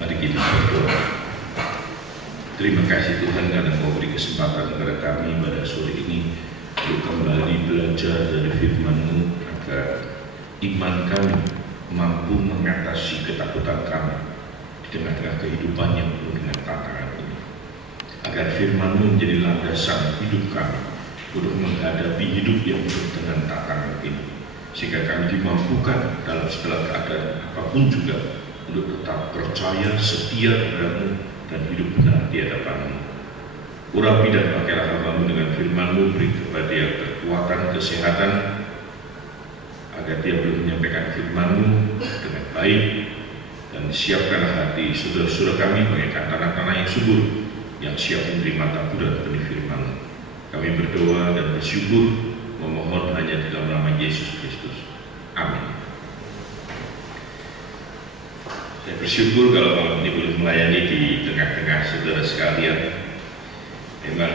Mari kita berdoa. Terima kasih Tuhan karena Kau beri kesempatan kepada kami pada sore ini untuk kembali belajar dari firman-Mu agar iman kami mampu mengatasi ketakutan kami di tengah-tengah kehidupan yang penuh dengan tantangan ini. Agar firman-Mu menjadi landasan hidup kami untuk menghadapi hidup yang penuh dengan tantangan ini, sehingga kami dimampukan dalam segala keadaan apapun juga untuk tetap percaya, setia kepada-Mu dan hidup benar di hadapan-Mu. Urapi dan pakailah hamba-Mu dengan firman-Mu, beri kepada dia kekuatan, kesehatan, agar dia boleh menyampaikan firman-Mu dengan baik, dan siapkanlah hati saudara-saudara kami bagaikan tanah-tanah yang subur, yang siap menerima taburan benih firman-Mu. Kami berdoa dan bersyukur, memohon hanya di dalam nama Yesus Kristus. Amin. Saya bersyukur kalau malam ini boleh melayani di tengah-tengah saudara sekalian. Memang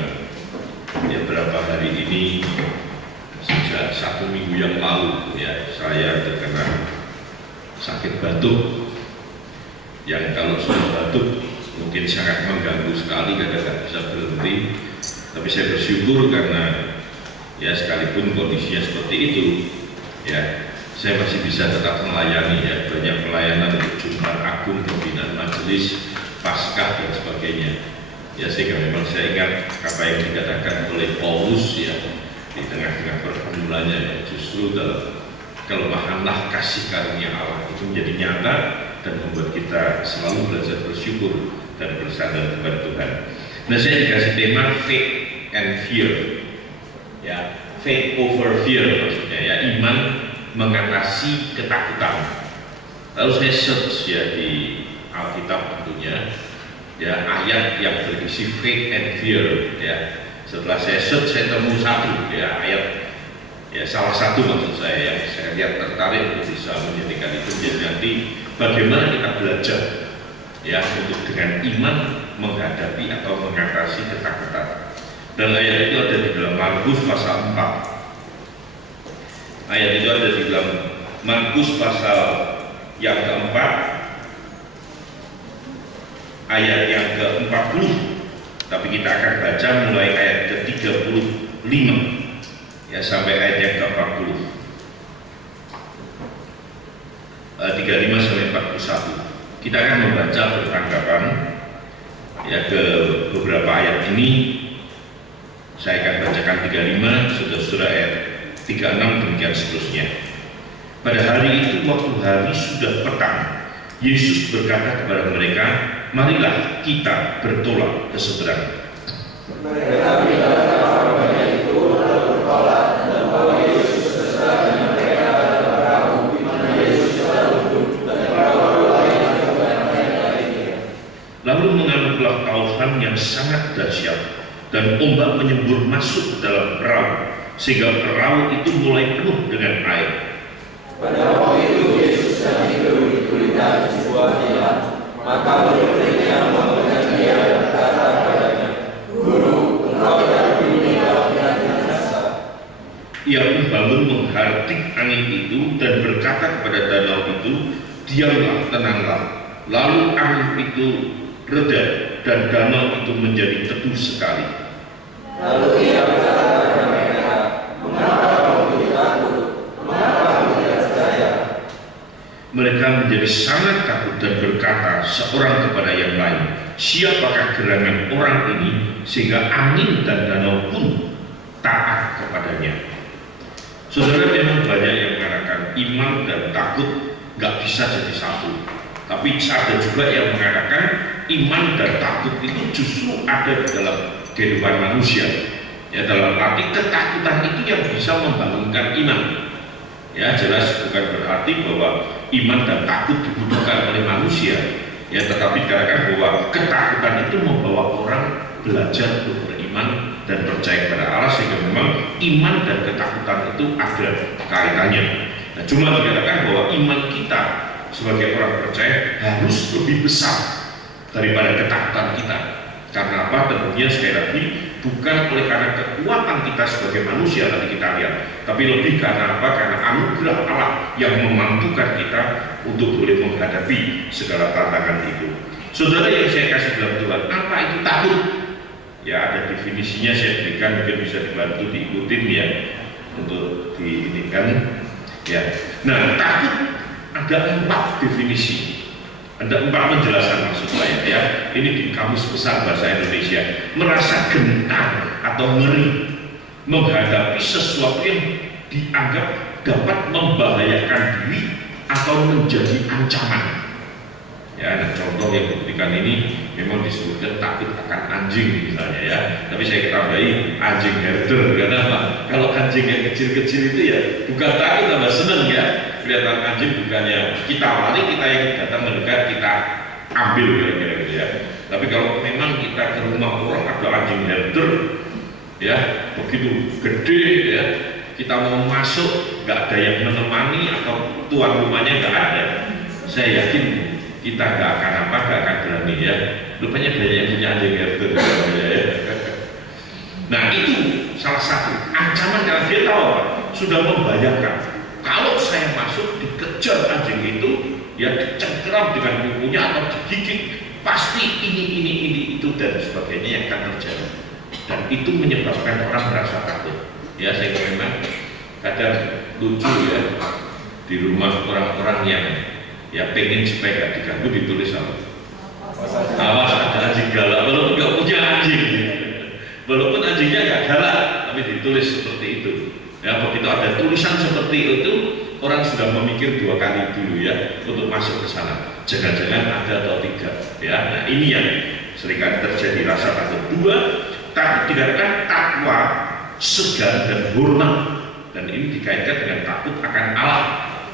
beberapa hari ini, sejak 1 minggu yang lalu saya terkena sakit batuk yang kalau sudah batuk mungkin sangat mengganggu sekali, kadang-kadang bisa berhenti. Tapi saya bersyukur karena sekalipun kondisinya seperti itu, saya masih bisa tetap melayani, banyak pelayanan untuk Jumat Agung, pembinaan majelis, Paskah dan sebagainya. Sehingga memang saya ingat apa yang dikatakan oleh Paulus di tengah-tengah pergumulannya, justru dalam kelemahanlah kasih karunia Allah itu menjadi nyata dan membuat kita selalu belajar bersyukur dan bersandar kepada Tuhan. Nah, saya dikasih tema faith and fear, faith over fear, maksudnya iman mengatasi ketakutan. Lalu saya search di Alkitab tentunya ayat yang berisi faith and fear. Setelah saya search, saya temu satu ayat, salah satu maksud saya yang saya lihat tertarik untuk bisa menjadikan itu menjadi nanti bagaimana kita belajar untuk dengan iman menghadapi atau mengatasi ketakutan. Dan ayat itu ada di dalam Markus pasal 4. Ayat itu ada di dalam Markus pasal yang keempat, ayat yang ke-40. Tapi kita akan baca mulai ayat ke-35 sampai ayat yang ke-40. 35 sampai 41. Kita akan membaca bertanggapan ke beberapa ayat ini. Saya akan bacakan 35, saudara-saudara, ayat 36 demikian seterusnya. Pada hari itu, waktu hari sudah petang, Yesus berkata kepada mereka, marilah kita bertolak ke seberang. Mereka itu lalu bertolak, dan bahwa Yesus berserta dengan mereka pada perahu di mana Yesus telah duduk, dan perahu lain juga yang lainnya. Lalu mengamuklah tauhan yang sangat dahsyat, dan ombak menyembur masuk ke dalam perahu, sehingga perahu itu mulai penuh dengan air. Pada waktu itu Yesus sedang tidur di gulita di sebuah jalan, maka murid-muridnya menemukan dia dan berkata kepadanya, Guru, engkau tidak bunyi kalau tidak binasa. Ia pun bangun menghardik angin itu dan berkata kepada danau itu, diamlah, tenanglah. Lalu angin itu reda dan danau itu menjadi teduh sekali. Lalu ia berkata kepada mereka, mengapa kamu begitu takut? Mengapa kamu tidak percaya? Mereka menjadi sangat takut dan berkata seorang kepada yang lain, siapakah gerangan orang ini sehingga angin dan danau pun taat kepadanya? Saudara, memang banyak yang mengatakan iman dan takut gak bisa jadi satu. Tapi ada juga yang mengatakan iman dan takut itu justru ada di dalam kehidupan manusia. Dalam arti ketakutan itu yang bisa membangunkan iman. Jelas bukan berarti bahwa iman dan takut dibutuhkan oleh manusia. Tetapi dikatakan bahwa ketakutan itu membawa orang belajar untuk beriman dan percaya kepada Allah, sehingga memang iman dan ketakutan itu ada kaitannya. Nah, cuma dikatakan bahwa iman kita sebagai orang percaya harus lebih besar daripada ketakutan kita. Karena apa? Tentunya sekali lagi bukan oleh karena kekuatan kita sebagai manusia tadi kita lihat, tapi lebih karena apa? Karena anugerah Allah yang memampukan kita untuk boleh menghadapi segala tantangan itu. Saudara yang saya kasih dalam Tuhan, apa itu takut? Ya, ada definisinya saya berikan, mungkin bisa dibantu diikutin ya untuk diinikan ya. Nah, takut ada 4 definisi. Ada 4 penjelasan maksud saya ya. Ini di Kamus Besar Bahasa Indonesia. Merasa gentar atau ngeri menghadapi sesuatu yang dianggap dapat membahayakan diri atau menjadi ancaman. Ya, nah contoh yang diberikan ini memang disebutkan takut akan anjing misalnya ya. Tapi saya tambahi anjing herder. Kenapa? Kalau anjing yang kecil-kecil itu ya bukan takut, tambah seneng ya. Kelihatan anjing bukannya kita lari, kita yang datang mendekat kita ambil kira-kira gitu ya. Tapi kalau memang kita ke rumah orang ada anjing herder ya, begitu gede ya, kita mau masuk nggak ada yang menemani atau tuan rumahnya nggak ada, saya yakin kita nggak akan nggak akan berani ya. Rupanya banyak yang punya anjing herder ya. Nah itu salah satu ancaman karena dia tahu apa? Sudah membayangkan. Kalau saya masuk dikejar anjing itu, ya dicengkeram dengan kukunya atau digigit, pasti ini itu dan sebagainya yang akan terjadi. Dan itu menyebabkan orang merasa takut. Ya saya memang kadang lucu ya di rumah orang-orang yang ya pengen supaya gak diganggu ditulis apa? Awas ada anjing galak, walaupun gak punya anjing, walaupun anjingnya gak galak, tapi ditulis seperti itu. Ya, begitu ada tulisan seperti itu, orang sudah memikir 2 kali dulu ya untuk masuk ke sana. Jangan-jangan ada atau tidak. Ya, nah ini yang seringkali terjadi rasa takut. 2, takut dikatakan takwa, segan dan hormat. Dan ini dikaitkan dengan takut akan Allah.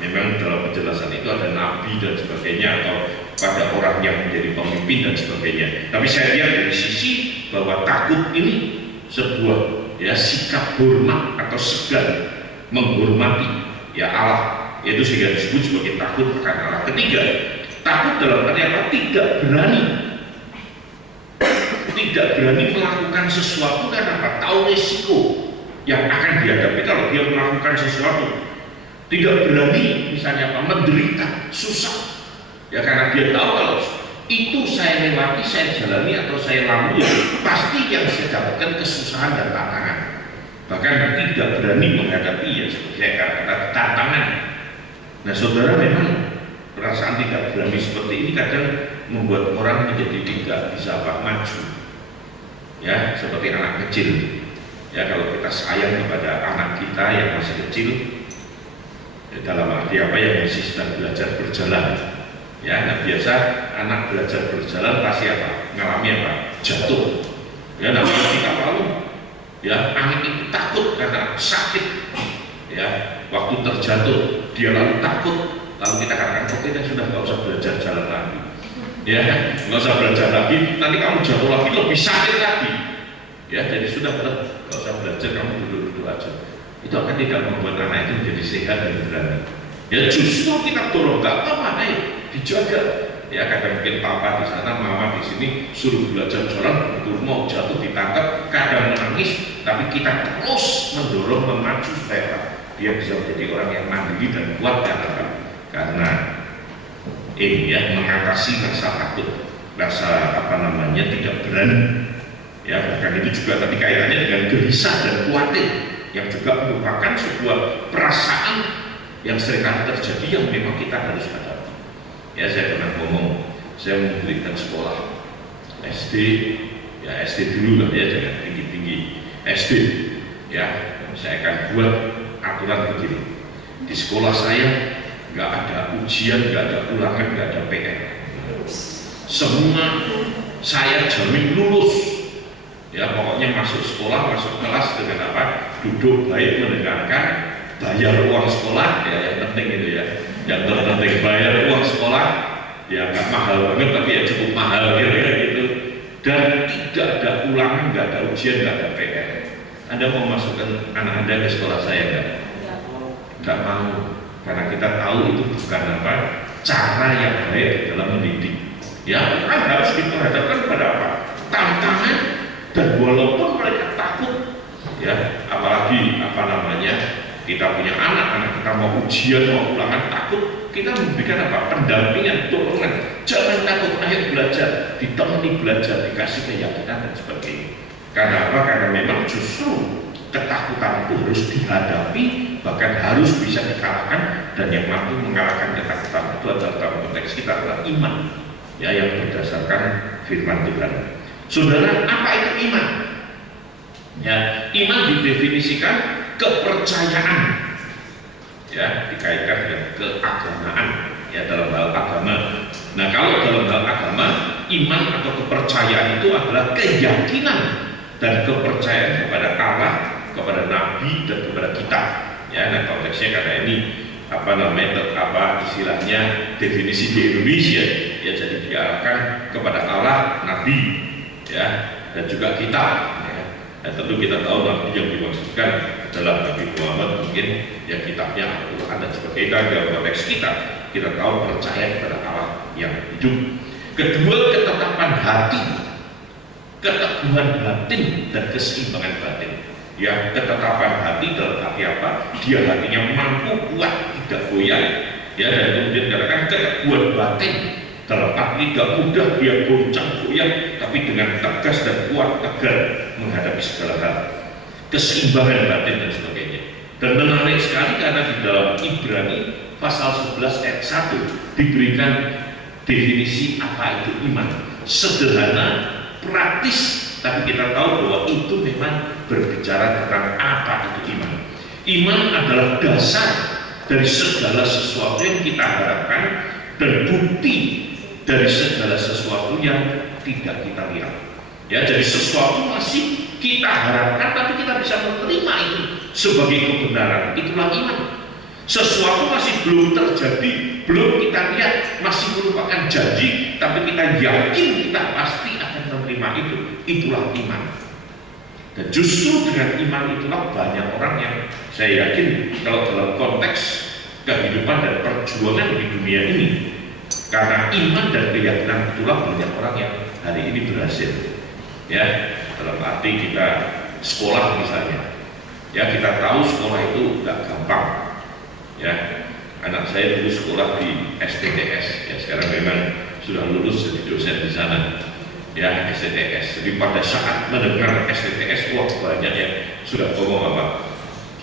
Memang dalam penjelasan itu ada nabi dan sebagainya atau pada orang yang menjadi pemimpin dan sebagainya. Tapi saya lihat dari sisi bahwa takut ini sebuah ya sikap hormat atau segan menghormati ya Allah, yaitu sehingga disebut sebagai takut akan Allah. Ketiga, takut dalam arti apa? Tidak berani melakukan sesuatu karena apa? Tahu risiko yang akan dihadapi kalau dia melakukan sesuatu. Tidak berani misalnya apa? Menderita, susah ya karena dia tahu kalau itu saya lewati, saya jalani atau saya lalui, pasti yang saya dapatkan kesusahan dan tantangan. Bahkan tidak berani menghadapi ya seperti kata tantangan. Nah saudara, memang perasaan tidak berani seperti ini kadang membuat orang menjadi tidak bisa maju. Ya seperti anak kecil. Ya kalau kita sayang kepada anak kita yang masih kecil, ya, dalam arti apa yang masih sedang belajar berjalan. Ya, nah biasa anak belajar berjalan pasti apa? Ngalami apa? Jatuh. Ya, nah kalau kita tahu, ya anak itu takut karena sakit. Ya, waktu terjatuh dia lalu takut, lalu kita katakan oke, dan sudah nggak usah belajar jalan lagi. Ya, nggak usah belajar lagi. Nanti kamu jatuh lagi lebih sakit lagi. Ya, jadi sudah nggak usah belajar, kamu duduk-duduk aja. Itu akan tidak membuat anak itu menjadi sehat dan berani. Ya justru kita dorong, nggak apa-apa, ayo dijaga. Ya kadang mungkin papa di sana, mama di sini suruh belajar jalan, betul mau jatuh ditangkap, kadang menangis, tapi kita terus mendorong memacu supaya dia bisa menjadi orang yang mandiri dan kuat karena ini ya mengatasi rasa takut, rasa tidak berani. Ya bahkan itu juga tadi kaitannya dengan gelisah dan khawatir yang juga merupakan sebuah perasaan yang seringkali terjadi yang memang kita harus hadapi. Ya saya pernah ngomong, saya memberikan sekolah SD, ya SD dulu lah ya, jangan tinggi-tinggi SD. Ya saya akan buat aturan begini, di sekolah saya nggak ada ujian, nggak ada ulangan, nggak ada PR. Semua saya jamin lulus. Ya pokoknya masuk sekolah, masuk kelas dengan apa? Duduk baik, mendengarkan, bayar uang sekolah, ya yang penting itu ya. Yang terpenting bayar uang sekolah, ya nggak mahal banget tapi ya cukup mahal gitu. Dan tidak ada ulangan, nggak ada ujian, nggak ada PR. Anda mau masukkan anak Anda ke sekolah saya nggak? Nggak mau, karena kita tahu itu bukan apa cara yang baik dalam mendidik. Ya kan harus diperhadapkan pada apa? Tantangan Dan walaupun mereka takut, ya, apalagi kita punya anak kita mau ujian, mau ulangan, takut, kita memberikan pendampingan, dorongan, jangan takut, ayo belajar, ditemani belajar, dikasih keyakinan dan sebagainya. Karena apa? Karena memang justru ketakutan itu harus dihadapi, bahkan harus bisa dikalahkan, dan yang mampu mengalahkan ketakutan itu adalah dalam konteks kita adalah iman, ya, yang berdasarkan firman Tuhan. Saudara, apa itu iman? Ya, iman didefinisikan kepercayaan, ya, dikaitkan dengan keagamaan, ya, dalam hal agama. Nah, kalau dalam hal agama, iman atau kepercayaan itu adalah keyakinan dan kepercayaan kepada Allah, kepada Nabi, dan kepada kita. Ya, nah konteksnya karena ini istilahnya definisi di Indonesia, ya, jadi diarahkan kepada Allah, Nabi, ya, dan juga kita. Ya. Dan tentu kita tahu Nabi yang dimaksudkan adalah Nabi Muhammad, mungkin ya kitabnya Al-Quran dan sebagainya. Dalam konteks kita tahu percaya kepada Allah yang hidup. Kedua, ketetapan hati, keteguhan batin dan keseimbangan batin. Ya, ketetapan hati dalam arti apa? Dia hatinya mampu kuat, tidak goyah. Ya, dan kemudian dikatakan keteguhan batin dalam arti tidak mudah dia goncang goyah, tapi dengan tegas dan kuat tegar menghadapi segala hal. Keseimbangan batin dan sebagainya. Dan menarik sekali karena di dalam Ibrani pasal 11 ayat 1 diberikan definisi apa itu iman. Sederhana, praktis, tapi kita tahu bahwa itu memang berbicara tentang apa itu iman. Iman adalah dasar dari segala sesuatu yang kita harapkan dan bukti dari segala sesuatu yang tidak kita lihat. Ya, jadi sesuatu masih kita harapkan tapi kita bisa menerima itu sebagai kebenaran, itulah iman. Sesuatu masih belum terjadi, belum kita lihat, masih merupakan janji, tapi kita yakin kita pasti akan menerima itu, itulah iman. Dan justru dengan iman itulah banyak orang yang saya yakin kalau dalam konteks kehidupan dan perjuangan di dunia ini, karena iman dan keyakinan itulah banyak orang yang hari ini berhasil. Ya, dalam arti kita sekolah misalnya, ya, kita tahu sekolah itu nggak gampang. Ya, anak saya dulu sekolah di STTS, ya, sekarang memang sudah lulus jadi dosen di sana. Ya, STTS. Jadi pada saat mendengar STTS, wah banyak yang sudah ngomong apa?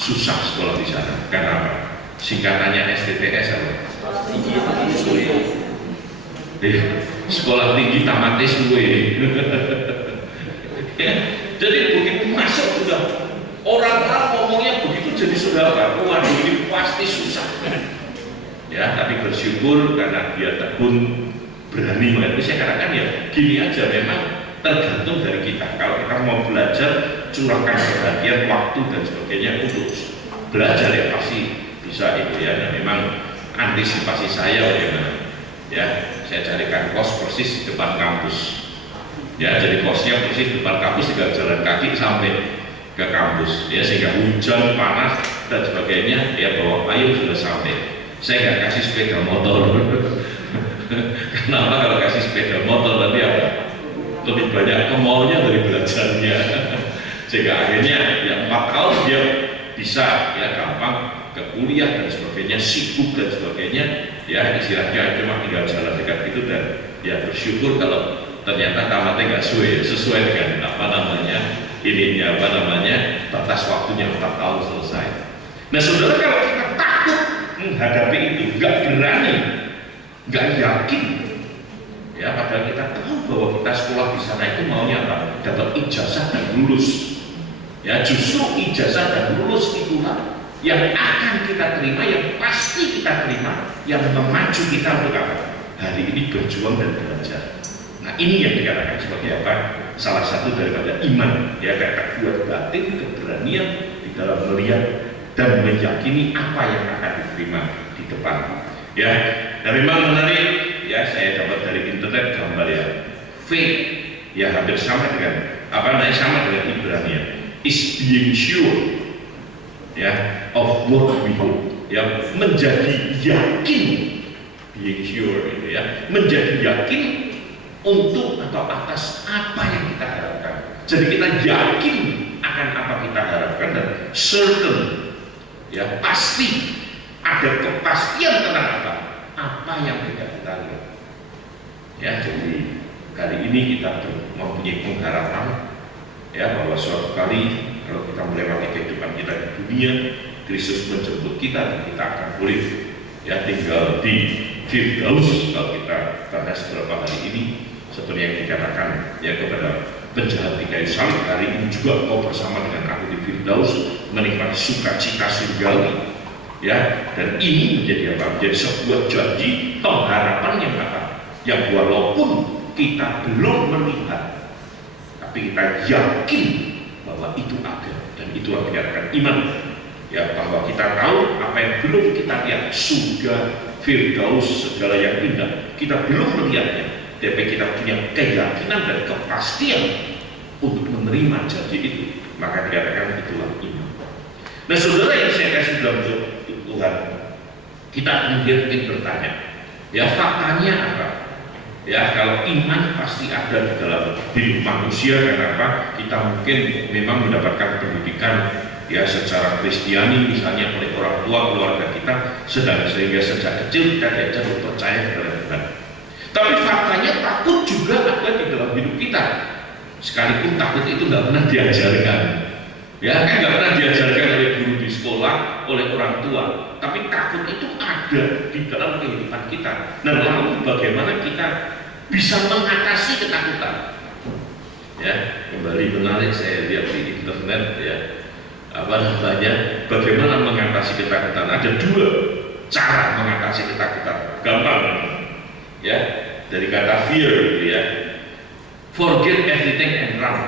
Susah sekolah di sana. Karena apa? Singkatannya STTS apa? Sekolah tinggi tamat S2. Ya, jadi begitu masuk sudah orang-orang ngomongnya begitu, jadi sudah apa? Waduh, ini pasti susah. Ya, tapi bersyukur karena dia tekun, berani menghadapi. Saya katakan ya gini aja, memang tergantung dari kita. Kalau kita mau belajar, curahkan perhatian, waktu dan sebagainya untuk belajar, ya pasti bisa itu, ya. Dan memang antisipasi saya bagaimana, ya, saya carikan kos persis di depan kampus. Ya, jadi kosnya persis di depan kampus, tinggal jalan kaki sampai ke kampus, ya, sehingga hujan, panas dan sebagainya, ya, bawa payung sudah sampai. Saya nggak kasih sepeda motor. Kenapa? Kalau kasih sepeda motor nanti apa? Lebih banyak kemaunya dari belajarnya. Sehingga akhirnya ya 4 tahun dia bisa, ya, gampang ke kuliah dan sebagainya, sibuk dan sebagainya, ya, istilahnya cuma tinggal jalan dekat itu. Dan ya bersyukur kalau ternyata tamatnya nggak sesuai dengan batas waktunya 4 tahun selesai. Nah, saudara, kalau kita takut menghadapi itu, nggak berani, nggak yakin, ya, padahal kita tahu bahwa kita sekolah di sana itu maunya apa? Dapat ijazah dan lulus. Ya, justru ijazah dan lulus itulah yang akan kita terima, yang pasti kita terima, yang memacu kita untuk apa? Hari ini berjuang dan belajar. Nah, ini yang dikatakan sebagai apa? Salah satu daripada iman, ya, kata kuat batin, keberanian di dalam melihat dan meyakini apa yang akan diterima di depan. Ya, dan memang menarik, ya, saya dapat dari internet gambar, ya, faith, ya, hampir sama dengan sama dengan Ibrani, is being sure, ya, of what we hope, ya, menjadi yakin, being sure, gitu, ya, menjadi yakin untuk atau atas apa yang kita harapkan. Jadi kita yakin akan apa kita harapkan dan certain, ya pasti ada kepastian tentang apa yang tidak kita lihat. Ya, jadi kali ini kita mempunyai pengharapan, ya bahwa suatu kali kalau kita melewati kehidupan kita di dunia, Kristus menjemput kita dan kita akan boleh ya tinggal di Firdaus. Kalau kita bahas beberapa hari ini, seperti yang dikatakan ya kepada penjahat di kayu salib, hari ini juga kau bersama dengan aku di Firdaus menikmati sukacita surgawi. Ya, dan ini menjadi apa? Menjadi sebuah janji, pengharapan yang apa? Yang walaupun kita belum melihat, tapi kita yakin bahwa itu ada, dan itu yang dikatakan iman. Ya, bahwa kita tahu apa yang belum kita lihat, surga, Firdaus, segala yang indah, kita belum melihatnya, tapi kita punya keyakinan dan kepastian untuk menerima janji itu, maka dikatakan itulah iman. Nah, saudara yang saya kasih dalam Tuhan, kita kemudian ingin bertanya, ya faktanya apa? Ya, kalau iman pasti ada di dalam hidup manusia, kenapa? Kita mungkin memang mendapatkan pendidikan ya secara Kristiani misalnya oleh orang tua keluarga kita, sehingga sejak kecil kita diajar untuk percaya kepada Tuhan. Tapi faktanya takut juga ada di dalam hidup kita, sekalipun takut itu nggak pernah diajarkan. Ya, kan nggak pernah diajarkan oleh guru di sekolah, oleh orang tua. Tapi takut itu ada di dalam kehidupan kita. Nah, lalu bagaimana kita bisa mengatasi ketakutan? Ya, kembali menarik saya lihat di internet ya, bagaimana mengatasi ketakutan. Ada dua cara mengatasi ketakutan. Gampang, ya, dari kata fear gitu ya. Forget everything and run.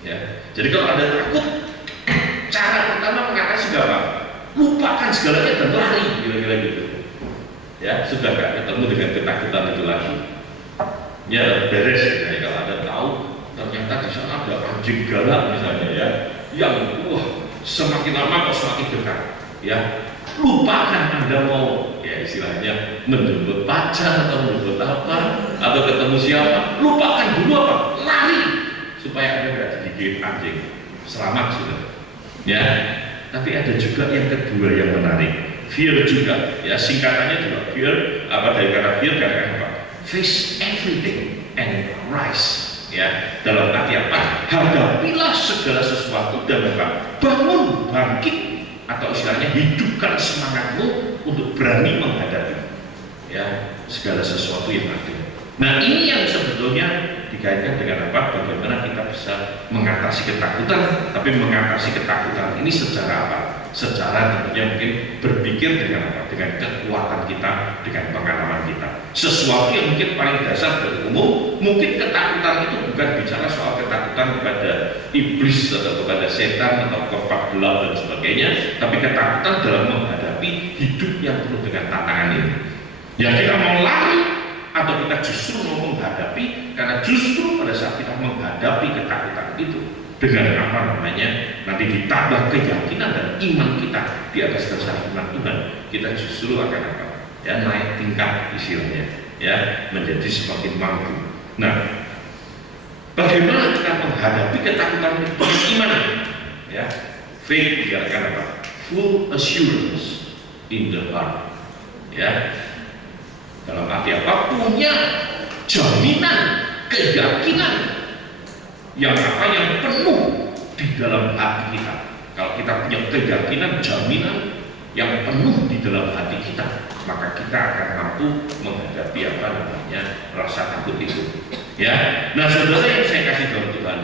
Ya, jadi kalau ada takut, cara pertama mengatasi gampang, lupakan segalanya dan lari, kira-kira gitu. Ya, sudah gak ketemu dengan ketakutan itu lagi. Ya, beres ya. Kalau Anda tahu ternyata di sana ada anjing galak misalnya ya, yang semakin lama kok semakin dekat. Ya, lupakan Anda mau ya istilahnya menjemput pacar atau menjemput apa atau ketemu siapa, lupakan dulu apa, lari supaya Anda nggak digigit anjing. Selamat sudah. Ya, tapi ada juga yang kedua yang menarik, fear juga. Ya, singkatannya juga fear. Dari kata fear katakan apa? Face everything and rise. Ya, dalam arti apa? Hadapilah segala sesuatu dan apa? Bangun, bangkit, atau istilahnya hidupkan semangatmu untuk berani menghadapi ya segala sesuatu yang ada. Nah, ini yang sebetulnya dikaitkan dengan apa? Bagaimana kita bisa mengatasi ketakutan, tapi mengatasi ketakutan ini secara apa? Secara tentunya mungkin berpikir dengan apa? Dengan kekuatan kita, dengan pengalaman kita. Sesuatu yang mungkin paling dasar dan umum, mungkin ketakutan itu bukan bicara soal ketakutan kepada iblis atau kepada setan atau kepak gelap dan sebagainya, tapi ketakutan dalam menghadapi hidup yang penuh dengan tantangan ini. Ya, kita mau lari atau kita justru mau menghadapi, karena justru pada saat kita menghadapi ketakutan itu dengan apa namanya nanti ditambah keyakinan dan iman kita di atas dasar iman Tuhan, kita justru akan apa ya naik tingkat istilahnya ya, menjadi semakin mampu. Nah, bagaimana kita menghadapi ketakutan itu dengan iman ya? Faith dikatakan apa? Full assurance in the heart ya, dalam arti apa? Punya jaminan, keyakinan yang apa? Yang penuh di dalam hati kita. Kalau kita punya keyakinan, jaminan yang penuh di dalam hati kita, maka kita akan mampu menghadapi apa namanya rasa takut itu. Ya, nah saudara yang saya kasih dalam Tuhan,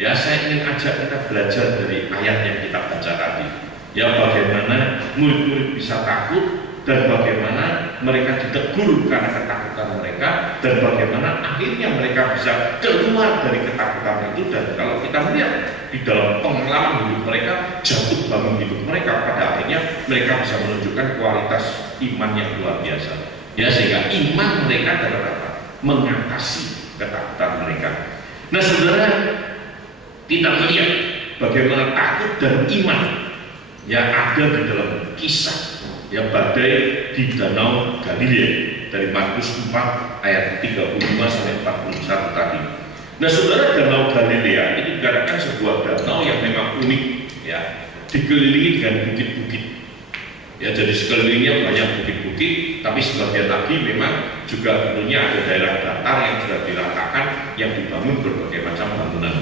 ya saya ingin ajak kita belajar dari ayat yang kita baca tadi. Ya, bagaimana murid-murid bisa takut, dan bagaimana mereka ditegur karena ketakutan mereka, dan bagaimana akhirnya mereka bisa keluar dari ketakutan itu. Dan kalau kita melihat di dalam pengalaman hidup mereka, jatuh bangun hidup mereka, pada akhirnya mereka bisa menunjukkan kualitas iman yang luar biasa ya, sehingga iman mereka dalam apa? Mengatasi ketakutan mereka. Nah saudara, kita melihat bagaimana takut dan iman ya ada di dalam kisah ya badai di Danau Galilea dari Markus 4 ayat 35 sampai 41 tadi. Nah, saudara, Danau Galilea itu dikatakan sebuah danau yang memang unik, ya, dikelilingi dengan bukit-bukit. Ya, jadi sekelilingnya banyak bukit-bukit, tapi sebagian lagi memang juga tentunya ada daerah datar yang sudah diratakan, yang dibangun berbagai macam bangunan.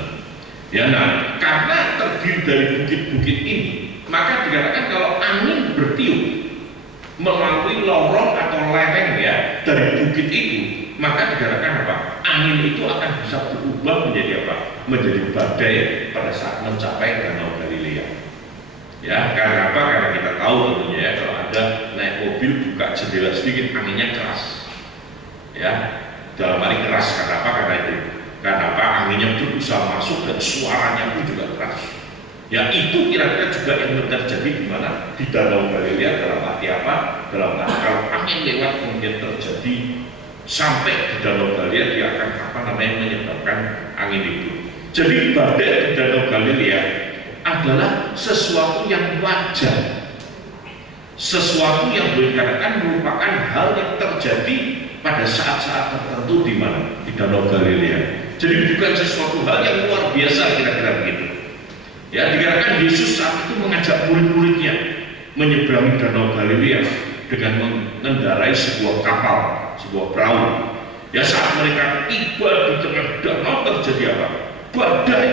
Ya, nah, karena terdiri dari bukit-bukit ini, maka dikatakan kalau angin bertiup melalui lorong atau lereng, ya, dari bukit itu, maka dikatakan apa? Angin itu akan bisa berubah menjadi apa? Menjadi badai pada saat mencapai Danau Galilea. Ya, karena apa? Karena kita tahu tentunya, ya, kalau Anda naik mobil buka jendela sedikit, anginnya keras. Ya, dalam arti keras karena apa? Karena itu. Karena apa? Anginnya berusaha masuk dan suaranya pun juga keras. Ya, itu kira-kira juga yang terjadi di mana? Di Danau Galilea. Dalam arti apa? Dalam arti kalau angin lewat kemudian terjadi sampai di Danau Galilea, dia akan menyebabkan angin itu. Jadi badai di Danau Galilea adalah sesuatu yang wajar, sesuatu yang boleh dikatakan merupakan hal yang terjadi pada saat-saat tertentu di mana? Di Danau Galilea. Jadi bukan sesuatu hal yang luar biasa, kira-kira begitu. Ya, dikatakan Yesus saat itu mengajak murid-muridnya menyeberangi Danau Galilea dengan mengendarai sebuah kapal, sebuah perahu. Ya, saat mereka tiba di tengah danau terjadi apa? Badai,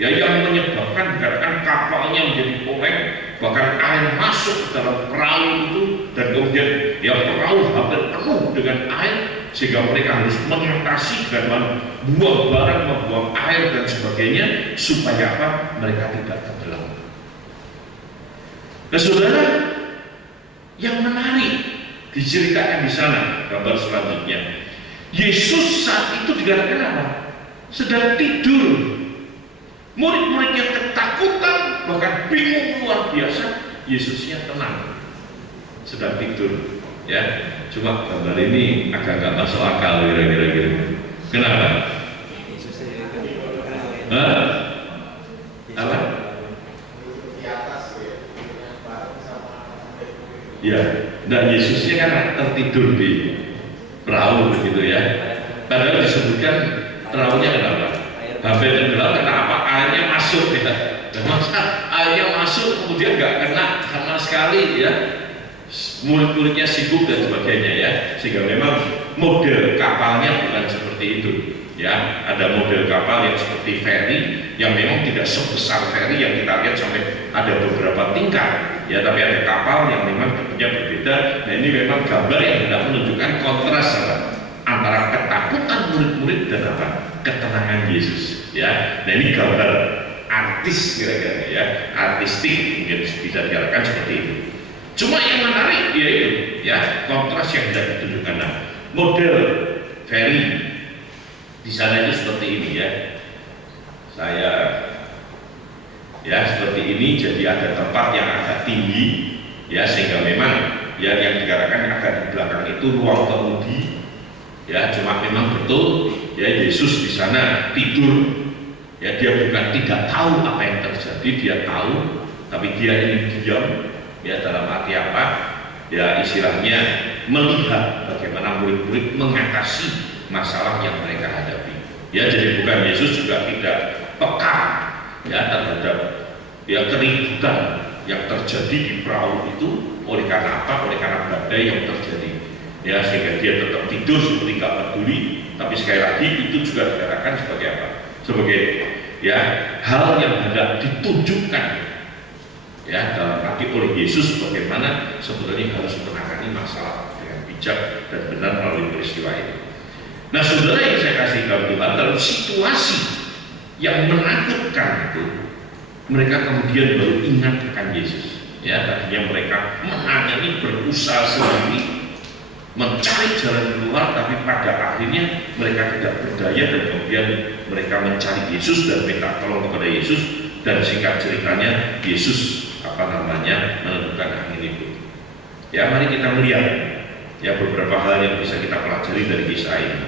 ya, yang menyebabkan dikatakan kapalnya menjadi oleng, bahkan air masuk ke dalam perahu itu, dan kemudian ya perahu hampir penuh dengan air, sehingga mereka harus mengatasi dengan membuang barang, membuang air dan sebagainya, supaya apa? Mereka tidak tenggelam. Nah, saudara, yang menarik diceritakan di sana, gambar selanjutnya, Yesus saat itu dikatakan apa? Sedang tidur. Murid-muridnya ketakutan, bahkan bingung luar biasa. Yesusnya tenang, sedang tidur. Ya, cuma gambar ini agak nggak masuk akal kira-kira. Kenapa? Hah? Apa? Ya, dan Yesusnya kan tertidur di perahu begitu, ya. Padahal disebutkan perahunya kenapa? Hampir tenggelam. Kenapa? Airnya masuk, ya. Dan masa airnya masuk kemudian nggak kena sama sekali, ya. Murid-muridnya sibuk dan sebagainya, ya. Sehingga memang model kapalnya bukan seperti itu, ya. Ada model kapal yang seperti ferry, yang memang tidak sebesar ferry yang kita lihat sampai ada beberapa tingkat, ya. Tapi ada kapal yang memang bentuknya berbeda. Nah, ini memang gambar yang tidak menunjukkan kontras antara ketakutan murid-murid dan apa? Ketenangan Yesus, ya. Nah, ini gambar artis kira-kira, ya, artistik mungkin bisa dikatakan seperti itu. Cuma yang menarik yaitu, ya, kontras yang tidak ditunjukkan. Nah, model ferry di sana itu seperti ini, ya. Saya, ya, seperti ini. Jadi ada tempat yang agak tinggi, ya, sehingga memang, ya, yang dikatakan agak di belakang itu ruang kemudi, ya. Cuma memang betul, ya, Yesus di sana tidur, ya. Dia bukan tidak tahu apa yang terjadi, dia tahu, tapi dia ini diam, ya. Dalam arti apa? Ya, istilahnya melihat bagaimana murid-murid mengatasi masalah yang mereka hadapi. Ya, jadi bukan Yesus juga tidak peka, ya, terhadap, ya, keributan yang terjadi di perahu itu. Oleh karena apa? Oleh karena badai yang terjadi, ya, sehingga dia tetap tidur seperti nggak peduli. Tapi sekali lagi itu juga dikatakan sebagai apa? Sebagai, ya, hal yang hendak ditunjukkan, ya, dalam arti oleh Yesus bagaimana sebetulnya harus menangani masalah dengan bijak dan benar melalui peristiwa ini. Nah, saudara yang saya kasih tahu Tuhan, dalam situasi yang menakutkan itu, mereka kemudian baru ingat akan Yesus. Ya, tadinya mereka menangani, berusaha sendiri mencari jalan keluar, tapi pada akhirnya mereka tidak berdaya, dan kemudian mereka mencari Yesus dan minta tolong kepada Yesus. Dan singkat ceritanya, Yesus menentukan angin itu. Ya, mari kita melihat, ya, beberapa hal yang bisa kita pelajari dari kisah ini.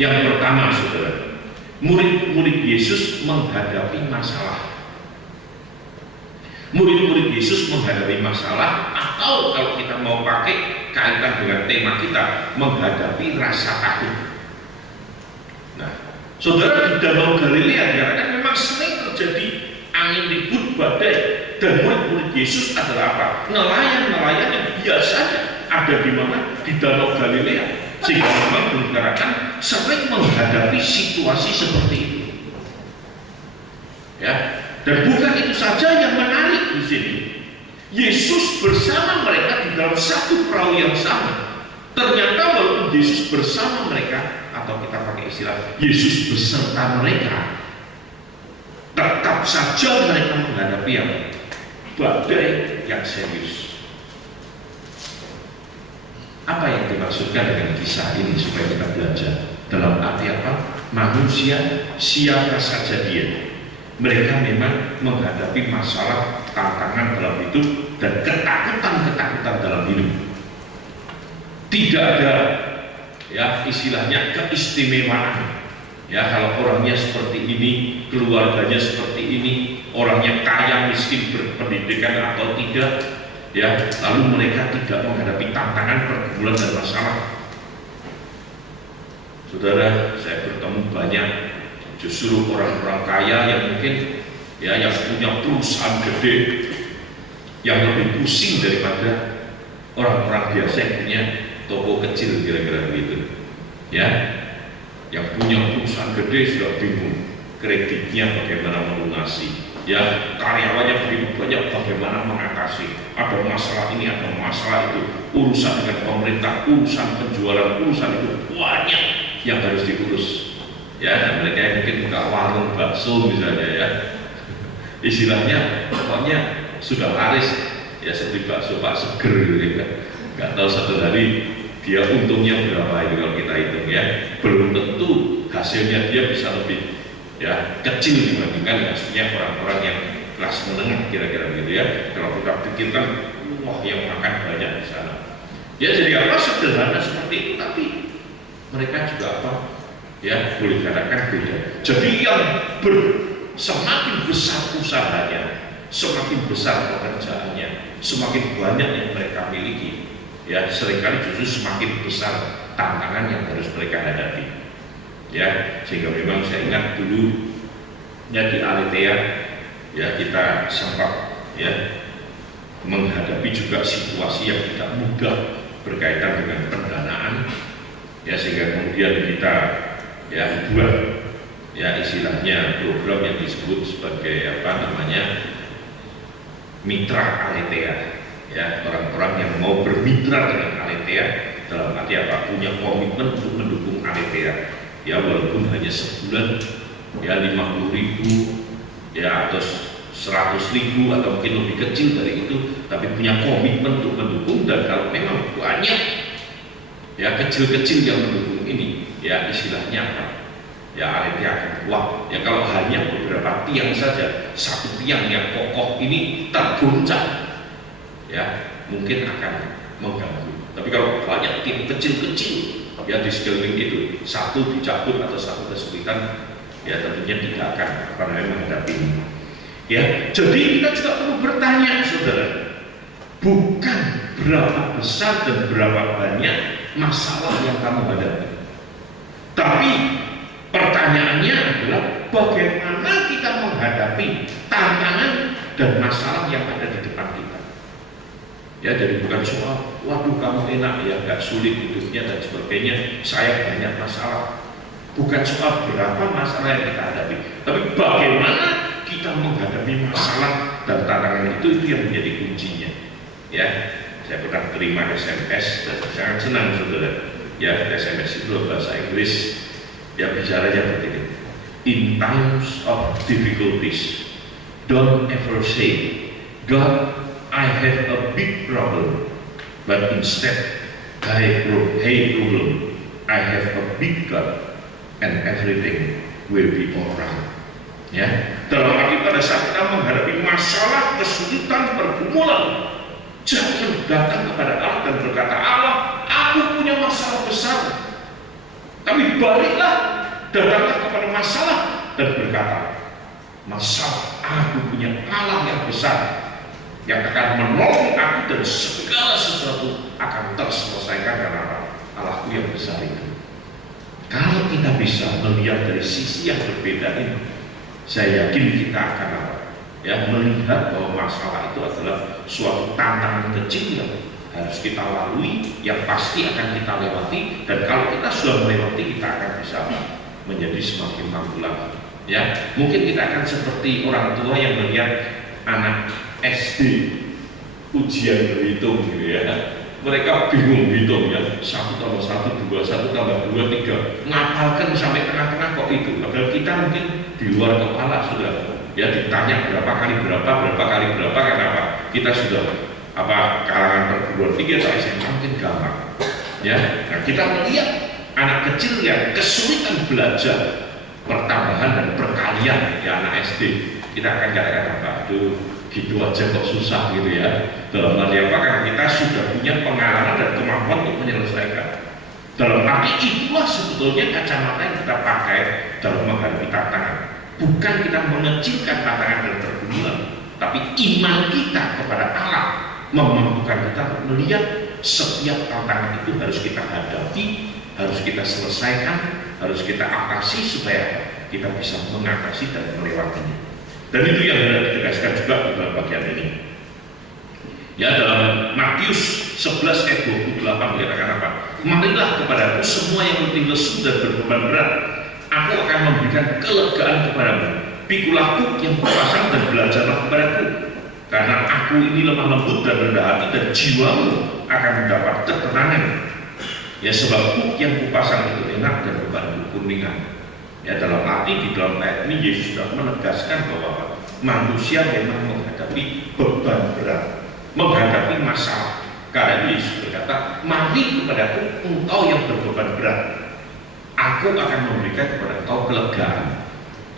Yang pertama, saudara, murid-murid Yesus menghadapi masalah. Murid-murid Yesus menghadapi masalah, atau kalau kita mau pakai kaitan dengan tema kita, menghadapi rasa takut. Nah, Saudara, di Danau Galilea dikatakan memang sering terjadi angin ribut, badai, dan murid-murid Yesus adalah apa? Nelayan-nelayan yang biasanya ada di mana? Di Danau Galilea, sehingga memang dikatakan sering menghadapi situasi seperti itu. Ya, dan bukan itu saja yang menarik di sini. Yesus bersama mereka di dalam satu perahu yang sama. Ternyata walaupun Yesus bersama mereka, atau kita pakai istilah Yesus beserta mereka, tetap saja mereka menghadapi yang badai yang serius. Apa yang dimaksudkan dengan kisah ini supaya kita belajar? Dalam arti apa? Manusia siapa saja dia, mereka memang menghadapi masalah, tantangan dalam hidup, dan ketakutan-ketakutan dalam hidup. Tidak ada ya istilahnya keistimewaan. Ya, kalau orangnya seperti ini, keluarganya seperti ini, orangnya kaya, miskin, berpendidikan atau tidak, ya, lalu mereka tidak menghadapi tantangan, pergumulan dan masalah. Saudara, saya bertemu banyak justru orang-orang kaya yang mungkin ya yang punya perusahaan gede, yang lebih pusing daripada orang-orang biasa yang punya toko kecil, kira-kira begitu. Ya, yang punya perusahaan gede sudah bingung kreditnya bagaimana melunasi, ya karyawannya begitu banyak bagaimana mengatasi, ada masalah ini, ada masalah itu, urusan dengan pemerintah, urusan penjualan, urusan itu banyak yang harus diurus. Ya, dan mereka yang mungkin buka warung bakso misalnya, ya istilahnya pokoknya sudah laris, ya seperti bakso Pak Seger gitu kan. Nggak tahu satu hari dia untungnya berapa itu kalau kita hitung, ya belum tentu hasilnya dia bisa lebih ya kecil dibandingkan hasilnya orang-orang yang kelas menengah, kira-kira begitu ya. Kalau kita pikirkan wah yang makan banyak di sana, ya jadi apa sederhana seperti itu, tapi mereka juga apa ya boleh katakan beda. Jadi yang semakin besar usahanya, semakin besar pekerjaannya, semakin banyak yang mereka miliki, ya seringkali justru semakin besar tantangan yang harus mereka hadapi. Ya, sehingga memang saya ingat dulu ya di Aletheia ya kita sempat ya menghadapi juga situasi yang tidak mudah berkaitan dengan pendanaan, ya sehingga kemudian kita ya buat ya istilahnya program yang disebut sebagai apa namanya mitra Aletheia. Ya, orang-orang yang mau bermitra dengan Aletheia dalam arti apa? Punya komitmen untuk mendukung Aletheia. Ya, walaupun hanya sebulan ya 50.000 ya atau 100.000 atau mungkin lebih kecil dari itu, tapi punya komitmen untuk mendukung. Dan kalau memang banyak ya kecil-kecil yang mendukung ini, ya istilahnya apa? Ya Aletheia akan kuat. Ya kalau hanya beberapa tiang saja, satu tiang yang kokoh ini tergoncang, ya mungkin akan mengganggu. Tapi kalau banyak tim kecil-kecil ya di sekeliling itu, satu dicabut atau satu kesulitan, ya tentunya tidak akan menghadapi ini. Ya, jadi kita juga perlu bertanya, saudara, bukan berapa besar dan berapa banyak masalah yang kamu hadapi, tapi pertanyaannya adalah bagaimana kita menghadapi tantangan dan masalah yang ada di depan kita. Ya, jadi bukan soal waduh kamu enak ya, gak sulit hidupnya dan sebagainya, saya banyak masalah. Bukan soal berapa masalah yang kita hadapi, tapi bagaimana kita menghadapi masalah dan tantangan itu yang menjadi kuncinya. Ya, saya pernah terima SMS dan sangat senang, saudara. Ya, SMS itu bahasa Inggris, ya bicaranya begini: in times of difficulties, don't ever say, God, I have a big problem, but instead, hey problem, I have a big God, and everything will be alright. Ya, dalam arti pada saat kita menghadapi masalah, kesulitan, pergumulan, jangan datang kepada Allah dan berkata, Allah, aku punya masalah besar. Tapi baliklah, datanglah kepada masalah dan berkata, masalah, aku punya Allah yang besar, yang akan menolong aku dan segala sesuatu akan terselesaikan karena Allahku yang besar itu. Kalau kita bisa melihat dari sisi yang berbeda ini, saya yakin kita akan apa? Ya, melihat bahwa masalah itu adalah suatu tantangan kecil yang harus kita lalui, yang pasti akan kita lewati, dan kalau kita sudah melewati, kita akan bisa menjadi semakin mampu lagi. Ya, mungkin kita akan seperti orang tua yang melihat anak SD ujian berhitung gitu ya. Mereka bingung hitungnya, 1 tambah 1, 2, 1 tambah 2, 3, ngapalkan sampai tengah-tengah kok itu. Padahal kita mungkin di luar kepala sudah, ya ditanya berapa kali berapa, kenapa? Kita sudah kalangan perguruan tinggi atau SMA mungkin gampang. Ya, nah kita melihat anak kecil yang kesulitan belajar pertambahan dan perkalian, ya anak SD, kita akan katakan apa? Aduh, gitu aja kok susah gitu ya. Dalam arti apa? Karena kita sudah punya pengalaman dan kemampuan untuk menyelesaikan. Dalam arti itulah sebetulnya kacamata yang kita pakai dalam menghadapi tantangan. Bukan kita mengecilkan tantangan dan pergumulan, tapi iman kita kepada Allah memampukan kita melihat setiap tantangan itu harus kita hadapi, harus kita selesaikan, harus kita atasi supaya kita bisa mengatasi dan melewatinya. Dan itu yang harus ditegaskan juga di dalam bagian ini. Ya, dalam Matius 11 ayat 28 dikatakan apa? Marilah kepadaku semua yang letih lesu dan berbeban berat, aku akan memberikan kelegaan kepadamu. Pikulah kuk yang kupasang dan belajarlah kepadaku, karena aku ini lemah lembut dan rendah hati, dan jiwamu akan mendapat ketenangan. Ya, sebab kuk yang kupasang itu enak dan bebanku pun ringan. Ya, dalam arti di dalam ayat ini Yesus sudah menegaskan bahwa manusia memang menghadapi beban berat, menghadapi masalah. Karena Yesus berkata, mari kepadaku engkau yang berbeban berat, aku akan memberikan kepada engkau kelegaan.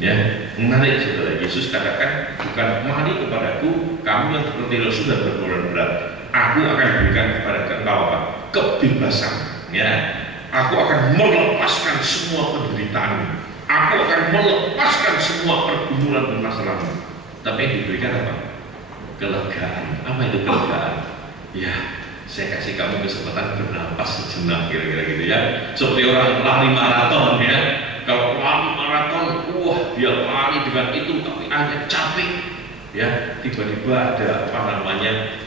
Ya, menarik saudara. Yesus katakan bukan mari kepadaku kamu yang letih lesu dan berbeban berat, aku akan berikan kepada engkau apa? Kebebasan. Ya, aku akan melepaskan semua penderitaan. Aku akan melepaskan semua pergumulan dan masalahmu. Tapi yang diberikan apa? Kelegaan. Apa itu kelegaan? Ya, saya kasih kamu kesempatan bernapas sejenak, kira-kira gitu ya. Seperti orang lari maraton ya. Kalau lari maraton, wah dia lari dengan itu, tapi hanya capek. Ya, tiba-tiba ada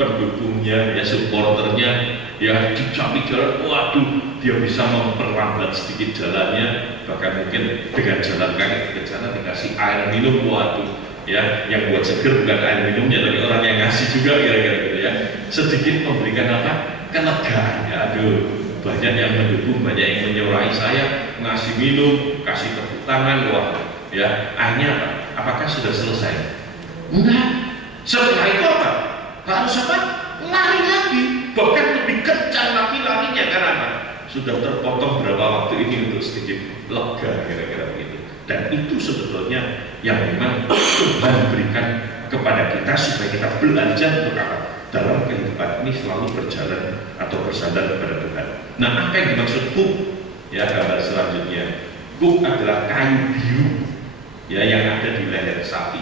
pendukungnya, ya supporternya, ya dicapik jalan, waduh, dia bisa memperlambat sedikit jalannya, bahkan mungkin dengan jalan kaki ke sana dikasih air minum, waduh, ya, yang buat seger bukan air minumnya, tapi orang yang ngasih juga kira-kira gitu ya, sedikit memberikan apa? Kelegaan. Ya, aduh, banyak yang mendukung, banyak yang menyurai saya, ngasih minum, kasih tepuk tangan, wah, ya, akhirnya apa? Apakah sudah selesai? Enggak. Setelah itu apa? Harus apa? Lari lagi, bahkan lebih kencang lagi larinya. Karena apa? Sudah terpotong berapa waktu ini untuk sedikit lega, kira-kira begitu. Dan itu sebetulnya yang memang Tuhan berikan kepada kita supaya kita belajar untuk apa? Dalam kehidupan ini selalu berjalan atau bersandar kepada Tuhan. Nah, apa yang dimaksud kuk? Ya, gambar selanjutnya. Kuk adalah kayu biru, ya, yang ada di leher sapi.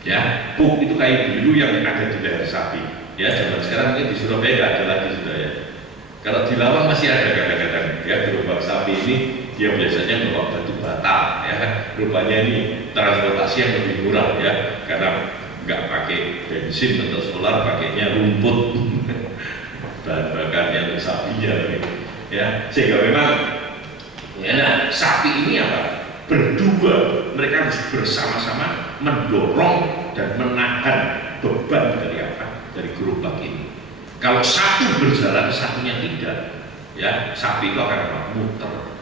Ya, kuk itu kayu biru yang ada di leher sapi. Ya, zaman sekarang mungkin di Surabaya nggak ada lagi sudah ya. Kalau di Lawang masih ada kadang-kadang. Ya, gerobak sapi ini dia biasanya bawa batu bata. Ya, rupanya ini transportasi yang lebih murah ya, karena nggak pakai bensin atau solar, pakainya rumput. Bahan bakarnya untuk sapinya. Ya, sehingga memang ya, nah, sapi ini apa? Berdua, mereka harus bersama-sama mendorong dan menahan beban dari apa? Dari gerobak ini. Kalau satu berjalan, satunya tidak, ya, sapi itu akan muter.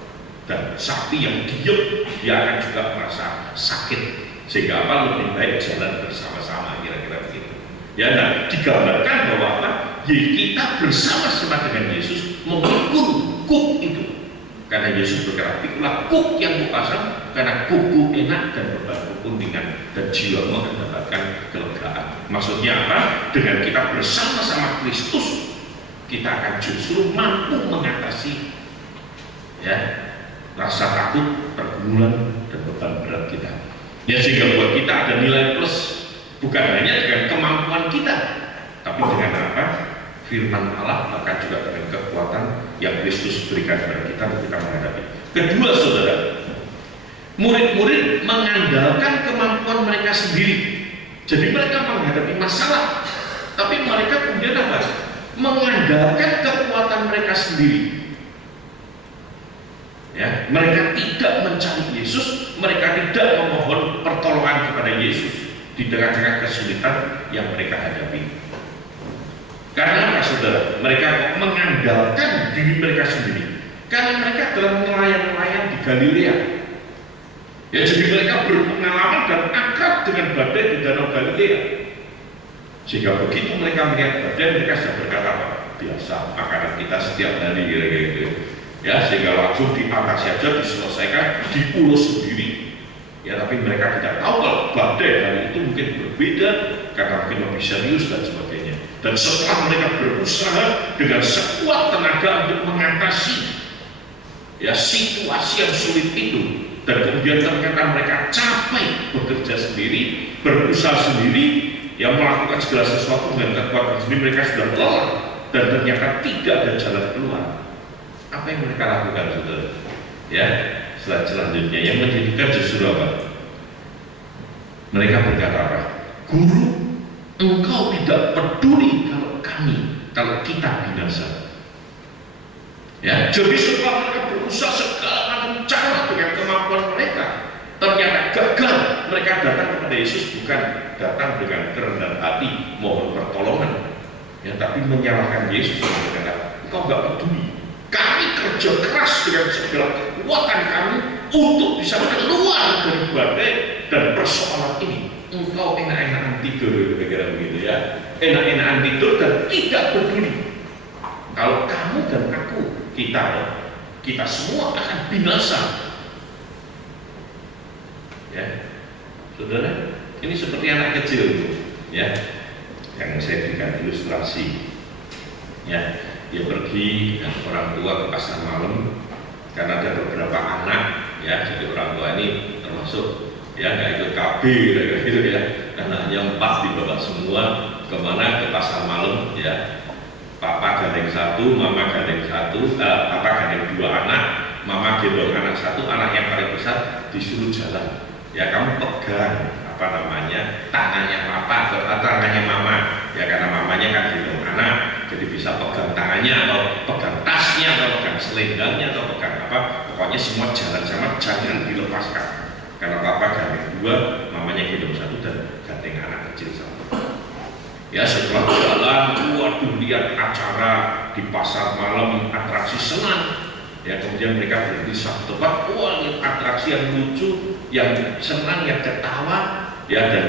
Dan sapi yang diam, dia akan juga merasa sakit. Sehingga apa? Lebih baik jalan bersama-sama, kira-kira begitu. Ya, nah, digambarkan bahwa apa? Kita bersama-sama dengan Yesus memikul kuk itu. Karena Yesus berkata, pikulah kuk yang kupasang, karena kuku enak dan bebanku pun ringan, dan jiwamu akan mendapatkan kelegaan. Maksudnya apa? Dengan kita bersama-sama Kristus, kita akan justru mampu mengatasi ya, rasa takut, pergumulan, dan beban berat kita. Ya, sehingga buat kita ada nilai plus, bukan hanya dengan kemampuan kita, tapi dengan apa? Firman Allah, bahkan juga dengan kekuatan yang Kristus berikan kepada kita untuk kita menghadapi. Kedua, saudara, murid-murid mengandalkan kemampuan mereka sendiri. Jadi mereka menghadapi masalah, tapi mereka kemudian apa? Mengandalkan kekuatan mereka sendiri. Ya, mereka tidak mencari Yesus, mereka tidak memohon pertolongan kepada Yesus di tengah-tengah kesulitan yang mereka hadapi. Karena apa, saudara? Mereka mengandalkan diri mereka sendiri. Karena mereka adalah nelayan-nelayan di Galilea. Ya, jadi mereka berpengalaman dan akrab dengan badai di Danau Galilea. Sehingga begitu mereka melihat badai, mereka sudah berkata, biasa makanan kita setiap hari gitu. Ya, sehingga langsung diatasi saja, diselesaikan, diurus sendiri. Ya, tapi mereka tidak tahu kalau badai hari itu mungkin berbeda karena mungkin lebih serius dan sebagainya. Dan setelah mereka berusaha dengan sekuat tenaga untuk mengatasi ya situasi yang sulit itu, dan kemudian ternyata mereka capek bekerja sendiri, berusaha sendiri, yang melakukan segala sesuatu dengan kekuatan sendiri, mereka sudah lelah dan ternyata tidak ada jalan keluar. Apa yang mereka lakukan, saudara? Ya, selanjutnya yang menjadikan justru apa? Mereka berkata apa? Guru, engkau tidak peduli kalau kita binasa. Ya, jadi setelah mereka berusaha segala macam cara dengan kemampuan mereka, ternyata gagal. Mereka datang kepada Yesus bukan datang dengan kerendahan hati mohon pertolongan, ya, tapi menyalahkan Yesus dan berkata, engkau nggak peduli. Kami kerja keras dengan segala kekuatan kami untuk bisa keluar dari badai dan persoalan ini. Engkau enak-enakan tidur, kira-kira begitu ya, enak-enakan tidur dan tidak peduli kalau kamu dan aku, kita semua akan binasa. Ya, saudara, ini seperti anak kecil, ya, yang saya berikan ilustrasi. Ya, dia pergi dengan orang tua ke pasar malam karena ada beberapa anak, ya, jadi orang tua ini termasuk ya nggak ikut KB gitu ya, anaknya 4 dibawa semua kemana, ke pasar malam, ya. Papa gandeng 1, mama gandeng 1, papa gandeng 2 anak, mama gendong anak 1, anak yang paling besar disuruh jalan. Ya, kamu pegang apa namanya tangannya papa atau tangannya mama, ya, karena mamanya kan gendong anak, jadi bisa pegang tangannya atau pegang tasnya atau pegang selendangnya atau pegang apa, pokoknya semua jalan sama, jangan dilepaskan. Karena papa gandeng 2, mamanya gendong 1 dan gandeng anak kecil 1. Ya, setelah jalan, waduh, lihat acara di pasar malam, atraksi senang. Ya, kemudian mereka berhenti satu tempat, wah, lihat atraksi yang lucu, yang senang, yang ketawa, ya, dan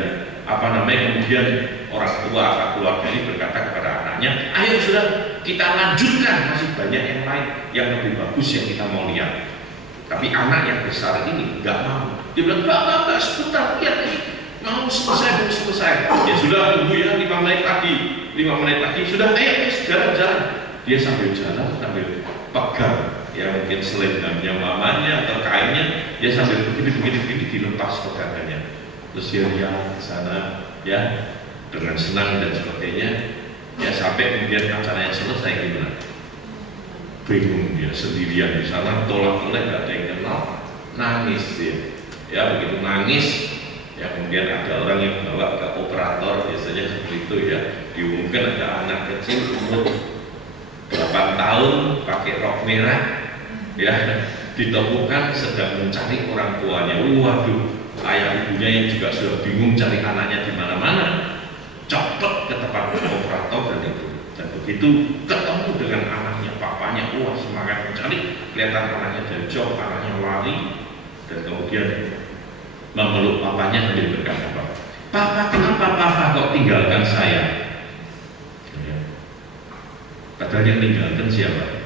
apa namanya, kemudian orang tua atau keluarga ini berkata kepada anaknya, ayo sudah kita lanjutkan, masih banyak yang lain yang lebih bagus yang kita mau lihat. Tapi anak yang besar ini nggak mau. Dia bilang, enggak, sebentar, lihat ini. Mau selesai. Ya sudah, tunggu ya 5 menit lagi, sudah, ayo jalan. Dia sambil jalan, sambil pegang ya mungkin selendangnya mamanya atau kainnya, dia sambil begini dilepas pegangannya. Terus dia lihat ke sana, ya, dengan senang dan sebagainya. Ya, sampai kemudian acaranya selesai gimana? Bingung dia sendirian di sana, tolak-tolak, gak ada yang kenal, nangis dia. Ya, begitu nangis. Ya, kemudian ada orang yang bawa ke operator, biasanya seperti itu ya, diumumkan ada anak kecil umur 8 tahun pakai rok merah, ya, ditemukan sedang mencari orang tuanya. Waduh, ayah ibunya yang juga sudah bingung cari anaknya di mana-mana, cepet ke tempat operator dan begitu ketemu dengan anaknya, papanya, wah, semangat mencari, kelihatan anaknya dari jauh, anaknya lari dan kemudian memeluk papanya sambil berkata, Papa, kenapa Papa kok tinggalkan saya? Ya. Padahal yang tinggalkan siapa?